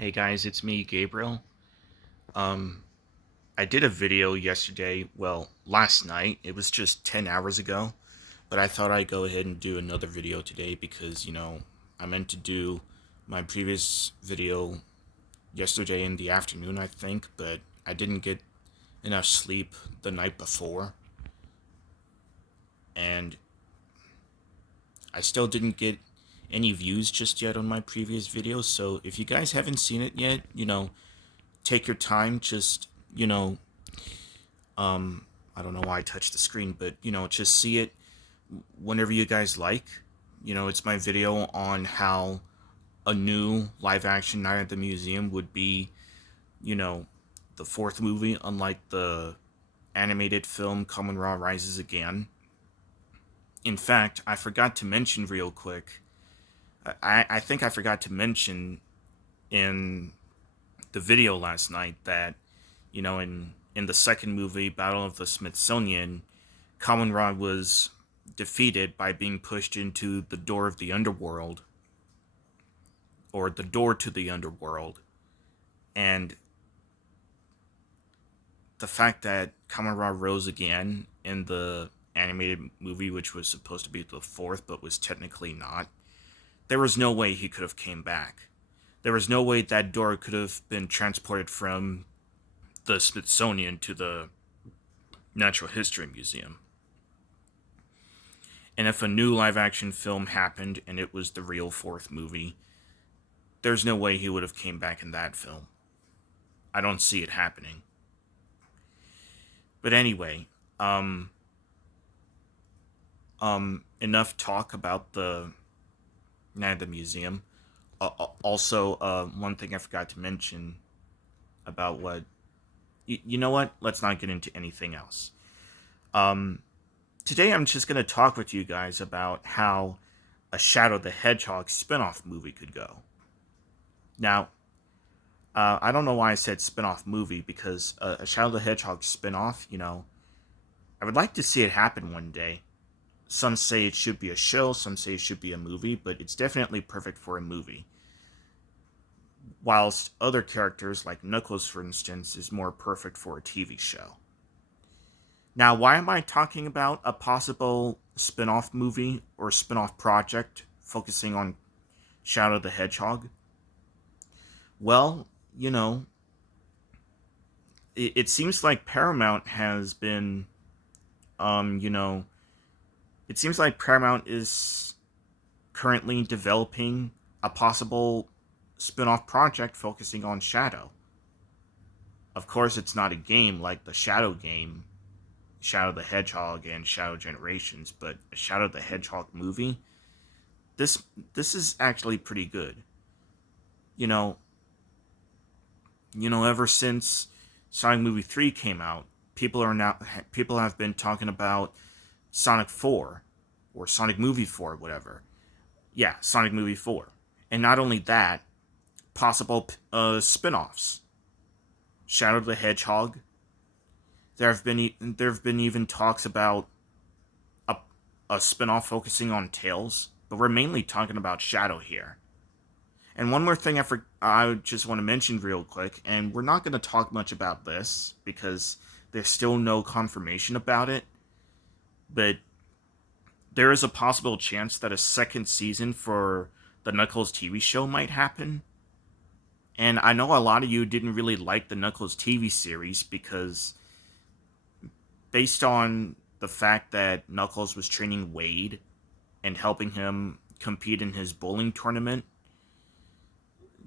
Hey guys, it's me, Gabriel. Um, I did a video yesterday, well, last night. It was just 10 hours ago, but I thought I'd go ahead and do another video today because, I meant to do my previous video yesterday in the afternoon, I think, but I didn't get enough sleep the night before, and I still didn't get any views just yet on my previous videos, so if you guys haven't seen it yet, take your time, just, I don't know why I touched the screen, but just see it whenever you guys like. It's my video on how a new live action Night at the Museum would be, you know, the fourth movie, unlike the animated film Kamen Rises Again. In fact, I forgot to mention real quick. I think I forgot to mention in the video last night that, in the second movie, Battle of the Smithsonian, Kamen was defeated by being pushed into the door of the underworld, or the door to the underworld. And the fact that Kamen rose again in the animated movie, which was supposed to be the fourth but was technically not, there was no way he could have came back. There was no way that door could have been transported from the Smithsonian to the Natural History Museum. And if a new live action film happened and it was the real fourth movie, there's no way he would have came back in that film. I don't see it happening. But anyway, enough talk about the Night at the Museum. Also, one thing I forgot to mention about what you know what? Let's not get into anything else. Um, Today I'm just gonna talk with you guys about how a Shadow the Hedgehog spin-off movie could go. Now, I don't know why I said spin-off movie because a Shadow the Hedgehog spin-off, I would like to see it happen one day. Some say it should be a show, some say it should be a movie, but it's definitely perfect for a movie. Whilst other characters, like Knuckles for instance, is more perfect for a TV show. Now, why am I talking about a possible spin off movie or spin off project focusing on Shadow the Hedgehog? Well, it seems like Paramount has been, um, you know, it seems like Paramount is currently developing a possible spin off project focusing on Shadow. Of course, it's not a game like the Shadow game, Shadow the Hedgehog and Shadow Generations, but a Shadow the Hedgehog movie. This this is actually pretty good. You know, ever since Sonic Movie 3 came out, people have been talking about Sonic 4 or Sonic Movie 4, whatever. Yeah, Sonic Movie 4. And not only that, possible spin-offs. Shadow the Hedgehog. There have been even talks about a, a spin-off focusing on Tails, but we're mainly talking about Shadow here. And one more thing I just want to mention real quick, and we're not going to talk much about this because there's still no confirmation about it, but there is a possible chance that a second season for the Knuckles TV show might happen. And I know a lot of you didn't really like the Knuckles TV series because, based on the fact that Knuckles was training Wade and helping him compete in his bowling tournament,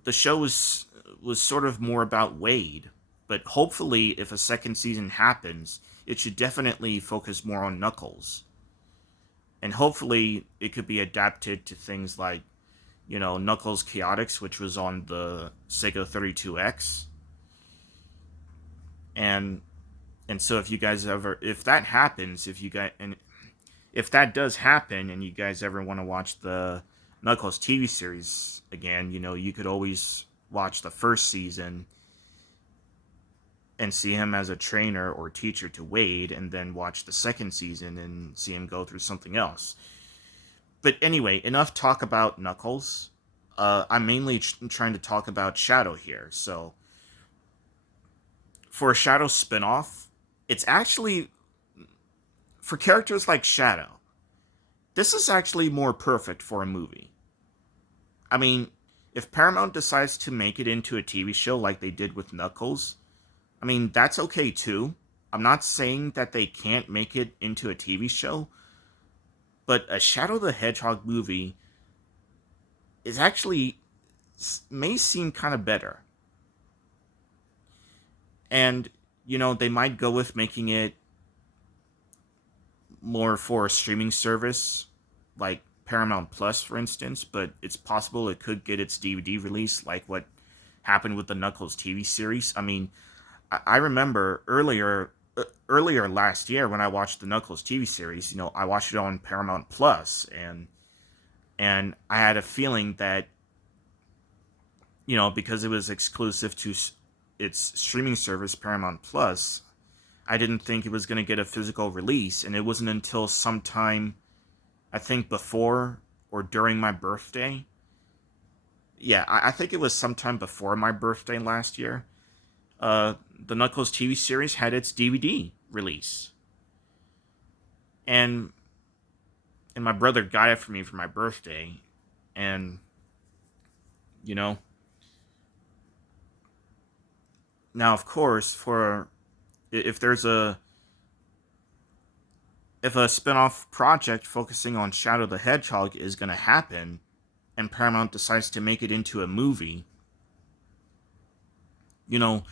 the show was sort of more about Wade. But hopefully, if a second season happens, it should definitely focus more on Knuckles. And hopefully, it could be adapted to things like, Knuckles Chaotix, which was on the Sega 32X. And so if that happens, if that does happen and you guys ever want to watch the Knuckles TV series again, you could always watch the first season and see him as a trainer or teacher to Wade, and then watch the second season and see him go through something else. But anyway, enough talk about Knuckles. I'm mainly trying to talk about Shadow here. So, for a Shadow spinoff, it's actually, for characters like Shadow, this is actually more perfect for a movie. I mean, if Paramount decides to make it into a TV show like they did with Knuckles, I mean, that's okay too. I'm not saying that they can't make it into a TV show, but a Shadow the Hedgehog movie is actually may seem kind of better. And, they might go with making it more for a streaming service like Paramount Plus, for instance, but it's possible it could get its DVD release like what happened with the Knuckles TV series. I mean, I remember earlier last year when I watched the Knuckles TV series, I watched it on Paramount Plus, and I had a feeling that, because it was exclusive to its streaming service Paramount Plus, I didn't think it was going to get a physical release, and it wasn't until sometime, I think before or during my birthday. Yeah, I think it was sometime before my birthday last year. The Knuckles TV series had its DVD release, and my brother got it for me for my birthday, and you know, now of course, for if there's a if a spin-off project focusing on Shadow the Hedgehog is going to happen, and Paramount decides to make it into a movie, you know,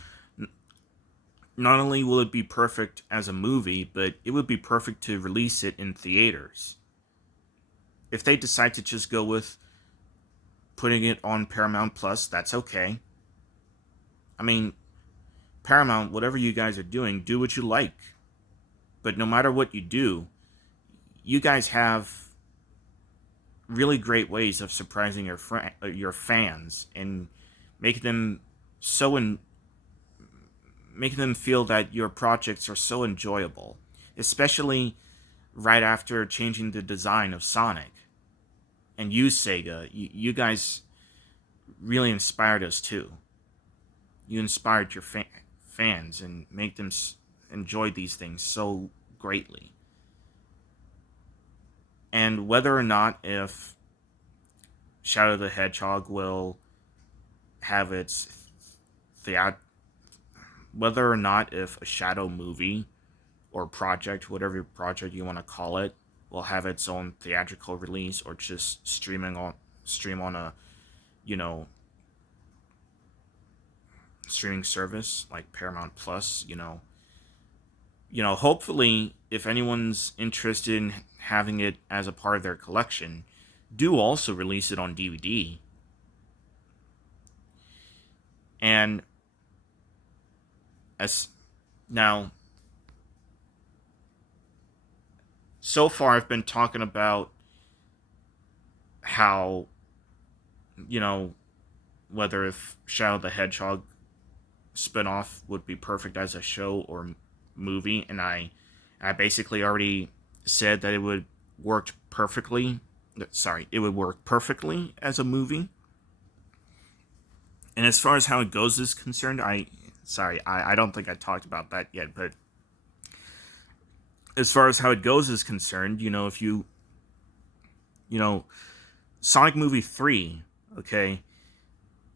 not only will it be perfect as a movie, but it would be perfect to release it in theaters. If they decide to just go with putting it on Paramount Plus, that's okay. I mean, Paramount, whatever you guys are doing, do what you like. But no matter what you do, you guys have really great ways of surprising your fans and making them so making them feel that your projects are so enjoyable, especially right after changing the design of Sonic. And you, Sega, you guys really inspired us too. You inspired your fans and make them enjoy these things so greatly. And whether or not if Shadow the Hedgehog will have its theat whether or not if a Shadow movie or project, whatever project you want to call it, will have its own theatrical release or just stream on a, you know, streaming service like Paramount Plus, hopefully if anyone's interested in having it as a part of their collection, do also release it on DVD. And as now, so far I've been talking about how, you know, whether if Shadow the Hedgehog spinoff would be perfect as a show or movie, and I basically already said that it would work perfectly. Sorry, it would work perfectly as a movie. And as far as how it goes is concerned, I don't think I talked about that yet, but as far as how it goes is concerned, if you know, Sonic Movie 3, okay,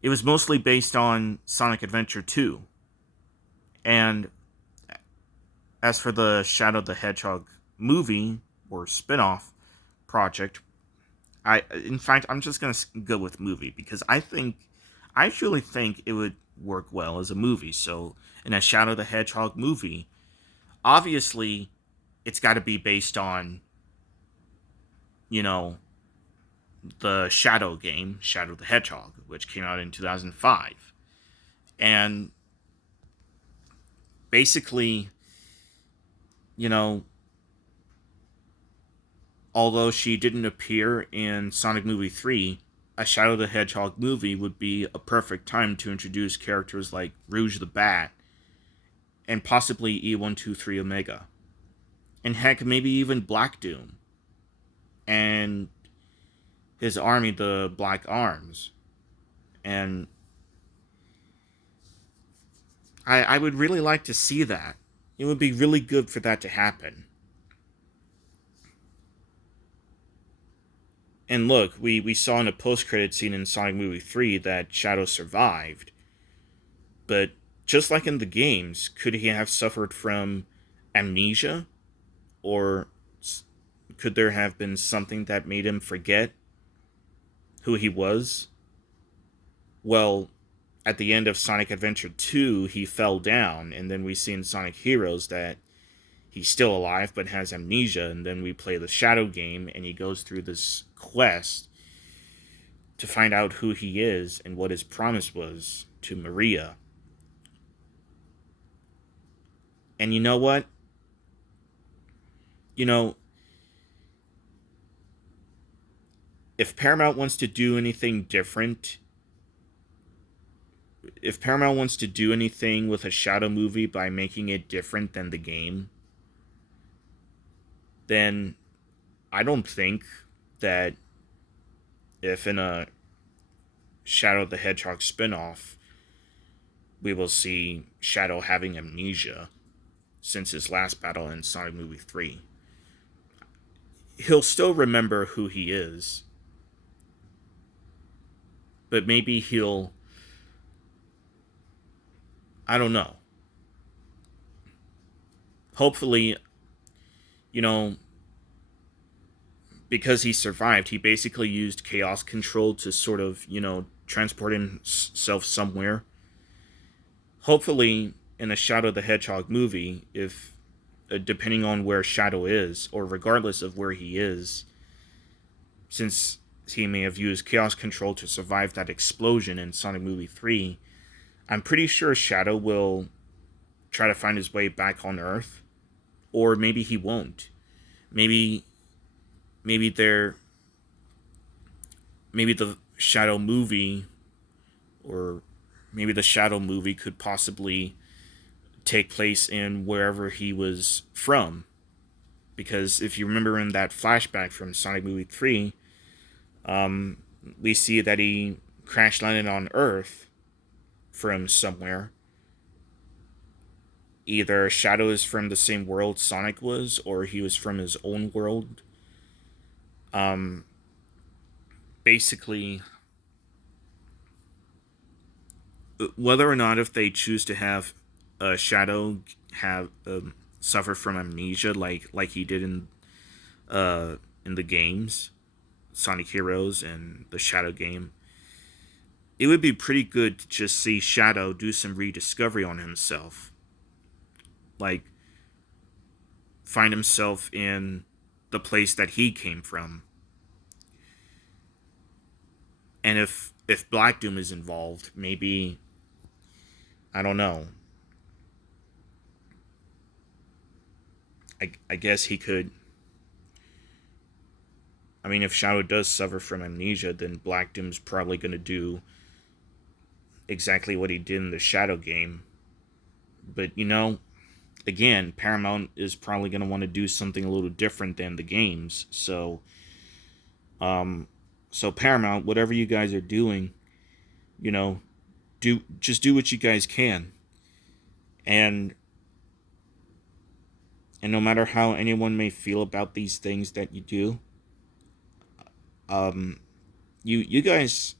it was mostly based on Sonic Adventure 2. And as for the Shadow the Hedgehog movie or spin-off project, in fact, I'm just going to go with movie because I truly think it would work well as a movie. So, in a Shadow the Hedgehog movie, obviously, it's got to be based on, you know, the Shadow game, Shadow the Hedgehog, which came out in 2005. And basically, you know, although she didn't appear in Sonic Movie 3, a Shadow the Hedgehog movie would be a perfect time to introduce characters like Rouge the Bat and possibly E123 Omega. And heck, maybe even Black Doom and his army, the Black Arms. And I would really like to see that. It would be really good for that to happen. And look, we saw in a post-credit scene in Sonic Movie 3 that Shadow survived. But just like in the games, could he have suffered from amnesia? Or could there have been something that made him forget who he was? Well, at the end of Sonic Adventure 2, he fell down, and then we see in Sonic Heroes that he's still alive but has amnesia, and then we play the Shadow game, and he goes through this quest to find out who he is and what his promise was to Maria. And you know what? You know, if Paramount wants to do anything different, if Paramount wants to do anything with a Shadow movie by making it different than the game, then I don't think that if in a Shadow the Hedgehog spinoff, we will see Shadow having amnesia since his last battle in Sonic Movie 3. He'll still remember who he is, but maybe he'll. I don't know. Hopefully, you know, because he survived, he basically used chaos control to sort of, transport himself somewhere. Hopefully, in a Shadow the Hedgehog movie, if depending on where Shadow is, or regardless of where he is, since he may have used chaos control to survive that explosion in Sonic Movie 3, I'm pretty sure Shadow will try to find his way back on Earth, or maybe he won't. Maybe maybe they're maybe the Shadow movie or maybe the Shadow movie could possibly take place in wherever he was from. Because if you remember in that flashback from Sonic Movie 3, we see that he crash landed on Earth from somewhere. Either Shadow is from the same world Sonic was, or he was from his own world. Um, Basically, whether or not if they choose to have Shadow have suffer from amnesia like he did in the games, Sonic Heroes and the Shadow game, it would be pretty good to just see Shadow do some rediscovery on himself, like find himself in the place that he came from. And if Black Doom is involved, maybe, I don't know. I guess he could. I mean, if Shadow does suffer from amnesia, then Black Doom's probably going to do exactly what he did in the Shadow game. But, again, Paramount is probably going to want to do something a little different than the games. So Paramount, whatever you guys are doing, do what you guys can. And no matter how anyone may feel about these things that you do, um, you guys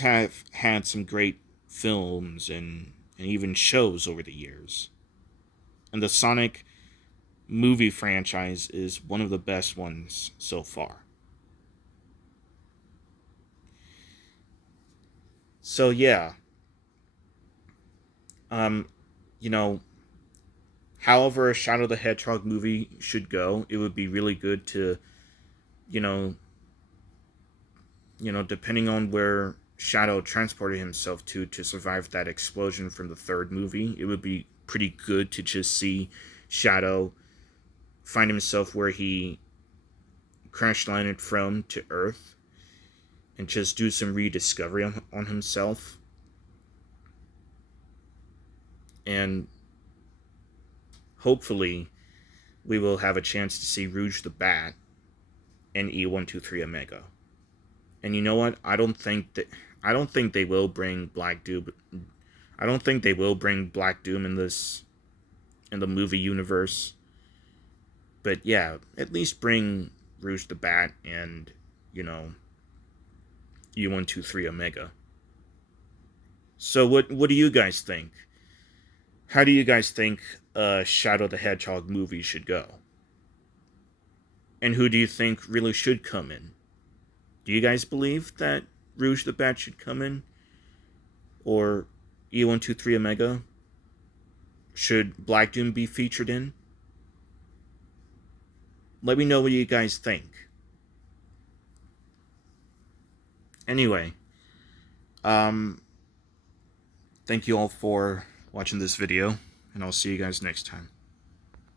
have had some great films and even shows over the years. And the Sonic movie franchise is one of the best ones so far. So yeah, um, you know, however a Shadow the Hedgehog movie should go, it would be really good to, you know, depending on where Shadow transported himself to survive that explosion from the third movie, it would be pretty good to just see Shadow find himself where he crash landed from to Earth and just do some rediscovery on himself. And hopefully, we will have a chance to see Rouge the Bat and E123 Omega. And you know what? I don't think they will bring Black Doom. I don't think they will bring Black Doom in the movie universe. But yeah, at least bring Rouge the Bat and, you know, U123 Omega. So what do you guys think? How do you guys think Shadow the Hedgehog movie should go? And who do you think really should come in? Do you guys believe that Rouge the Bat should come in? Or E123 Omega? Should Black Doom be featured in? Let me know what you guys think. Anyway, um, thank you all for watching this video, and I'll see you guys next time.